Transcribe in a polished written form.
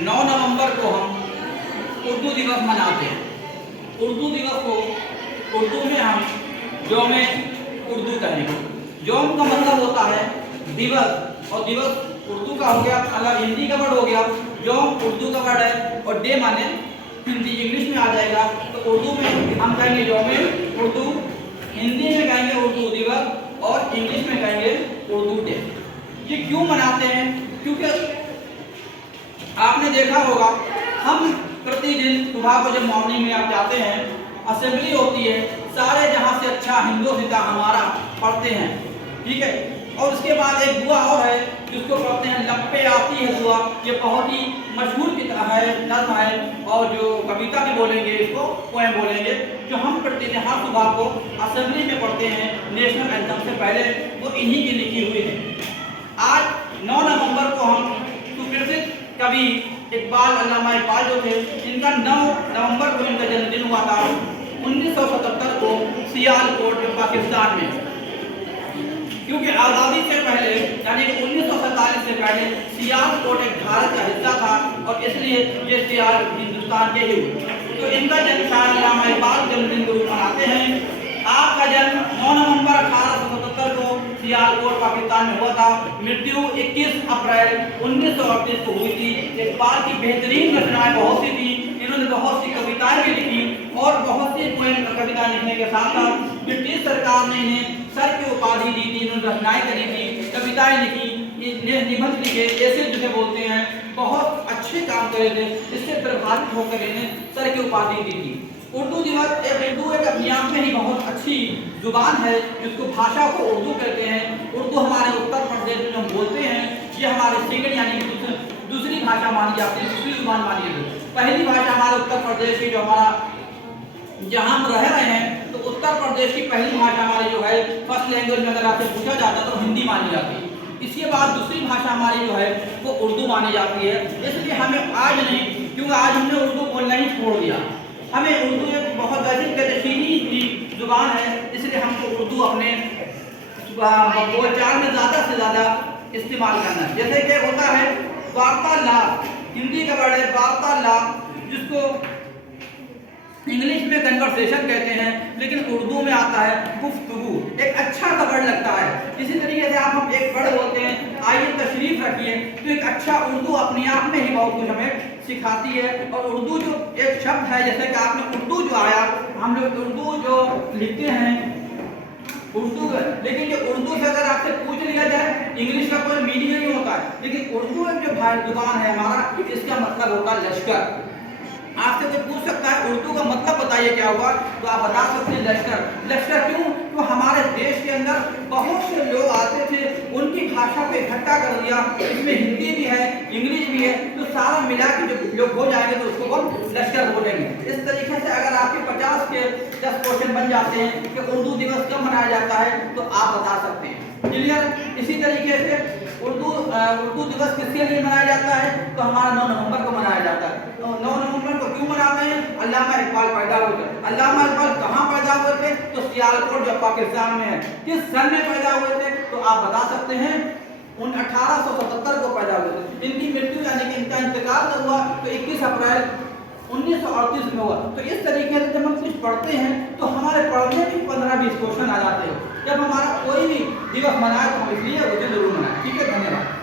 9 नवंबर को हम उर्दू दिवस मनाते हैं। उर्दू दिवस को उर्दू में हम यौम उर्दू कहेंगे। यौम का मतलब होता है दिवस, और दिवस उर्दू का हो गया, अलग हिंदी का वर्ड हो गया। यौम उर्दू का वर्ड है और डे माने हिंदी इंग्लिश में आ जाएगा। तो उर्दू में हम कहेंगे यौम उर्दू, हिंदी में कहेंगे उर्दू दिवस और इंग्लिश में कहेंगे उर्दू डे। ये क्यों मनाते हैं? क्योंकि आपने देखा होगा हम प्रतिदिन सुबह को जब मॉर्निंग में आप जाते हैं, असेंबली होती है, सारे जहां से अच्छा हिंदोसिता हमारा पढ़ते हैं, ठीक है। और उसके बाद एक दुआ और है जिसको पढ़ते हैं लप्पे आती है दुआ। ये बहुत ही मशहूर किताब है, नज्म है, और जो कविता भी बोलेंगे, इसको पोएम बोलेंगे, जो हम प्रतिदिन हर सुबह को असेंबली में पढ़ते हैं नेशनल एंथम से पहले, वो इन्हीं की लिखी हुई है। आज 9 नवंबर को हम सुप्रसिद्ध कवि इकबाल, अल्लामा इकबाल जो थे, इनका 9 नवंबर को इनका जन्मदिन हुआ था 1977 को सियालकोट पाकिस्तान में। क्योंकि आज़ादी से पहले यानी कि 1947 से पहले सियालकोट एक भारत का हिस्सा था और इसलिए ये सियाल हिंदुस्तान के ही हुए। तो इनका जन्म अल्लामा इकबाल जन्मदिन को मनाते हैं। आपका जन्म 9 नवंबर 1877 को सियालकोट पाकिस्तान में हुआ था। मृत्यु 21 अप्रैल 1938 को हुई थी। इकबाल की बेहतरीन रचनाएं बहुत सी थी, इन्होंने बहुत सी कविताएं भी लिखी और बहुत सी कविताएं लिखने के साथ साथ ब्रिटिश सरकार ने इन्हें सर की उपाधि दी थी। इन्होंने रचनाएं करी थी, कविताएं लिखी, निबंध लिखे, ऐसे जिसे बोलते हैं, बहुत अच्छे काम करे थे। इससे प्रभावित होकर इन्हें सर की उपाधि दी थी। उर्दू दिवस उर्दू एक अपने आप में ही बहुत अच्छी जुबान है, जिसको भाषा को उर्दू कहते हैं। उर्दू हमारे उत्तर प्रदेश में हम बोलते हैं, ये हमारे सेकंड यानी कि दूसरी भाषा मानी जाती है, दूसरी जुबान मानी जाती है। पहली भाषा हमारे उत्तर प्रदेश की, जो हमारा जहाँ हम रह रहे हैं, तो उत्तर प्रदेश की पहली भाषा हमारी जो है फर्स्ट लैंग्वेज में अगर आपसे पूछा जाता है तो हिंदी मानी जाती है। इसके बाद दूसरी भाषा हमारी जो है वो उर्दू मानी जाती है। इसलिए हमें आज नहीं, क्योंकि आज हमने उर्दू बोलना ही छोड़ दिया। हमें उर्दू एक बहुत शीरी जुबान है, इसलिए हमको उर्दू अपने बोलचाल में ज़्यादा से ज़्यादा इस्तेमाल करना है। जैसे कि होता है वार्तालाप, हिंदी का वर्ड है वार्तालाप, जिसको इंग्लिश में कन्वर्सेशन कहते हैं, लेकिन उर्दू में आता है गुफ्तगू। एक अच्छा सा वर्ड लगता है। इसी तरीके से हम एक वर्ड बोलते हैं आइए तशरीफ रखिए, तो एक अच्छा उर्दू अपने आप में ही बहुत कुछ हमें सिखाती है। और उर्दू जो एक शब्द है, जैसे कि आपने उर्दू जो आया, हम लोग उर्दू जो लिखते हैं उर्दू, लेकिन ये उर्दू से अगर आपसे पूछ लिया जाए इंग्लिश का कोई मीनिंग नहीं होता है, लेकिन उर्दू एक जो जुबान है हमारा, इसका मतलब होता है लश्कर। आपसे कोई पूछ सकता है उर्दू का मतलब बताइए क्या होगा, तो आप बता सकते हैं लश्कर। लश्कर क्यों? तो हमारे देश के अंदर बहुत से लोग आते थे, उनकी भाषा को इकट्ठा कर दिया, इसमें हिंदी भी है, इंग्लिश भी है, तो सारा मिला के जो लोग हो जाएंगे तो उसको हम लश्कर बोलेंगे। इस तरीके से अगर आपके 50 के 10 क्वेश्चन बन जाते हैं कि उर्दू दिवस कब मनाया जाता है, तो आप बता सकते हैं। क्लियर? इसी तरीके से उर्दू दिवस किसके लिए मनाया जाता है, तो हमारा 9 नवंबर को मनाया जाता है। तो 9 नवंबर को क्यों मनाते हैं? अल्लामा इकबाल पैदा हुए थे। अल्लामा इकबाल कहाँ पैदा हुए थे? तो सियालकोट जो पाकिस्तान में है। किस सन में पैदा हुए थे? तो आप बता सकते हैं 1877 को पैदा हुए थे। इनकी मृत्यु यानी कि इनका इंतकाल जब हुआ तो 21 अप्रैल 1938 में हुआ। तो इस तरीके से जब हम कुछ पढ़ते हैं तो हमारे पढ़ने में 15-20 क्वेश्चन आ जाते हैं। जब हमारा कोई भी दिवस मनाए तो हम इसलिए उसे जरूर मनाएं। ठीक है, धन्यवाद।